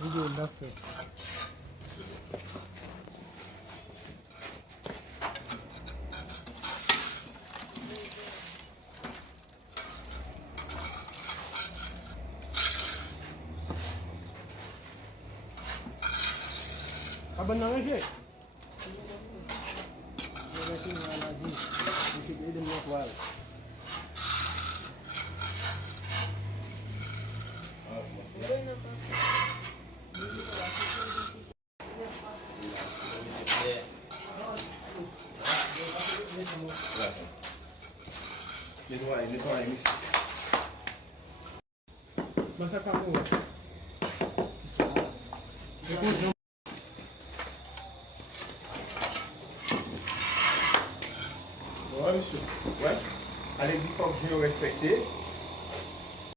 Vidéo là fait. Abang nak rasa? Dia rasa dengan lagi. Mesti dia dengan kual. Nettoie, Miss. Masak kamu. Ouais, monsieur. Ouais. Allez-y, faut que je respecte.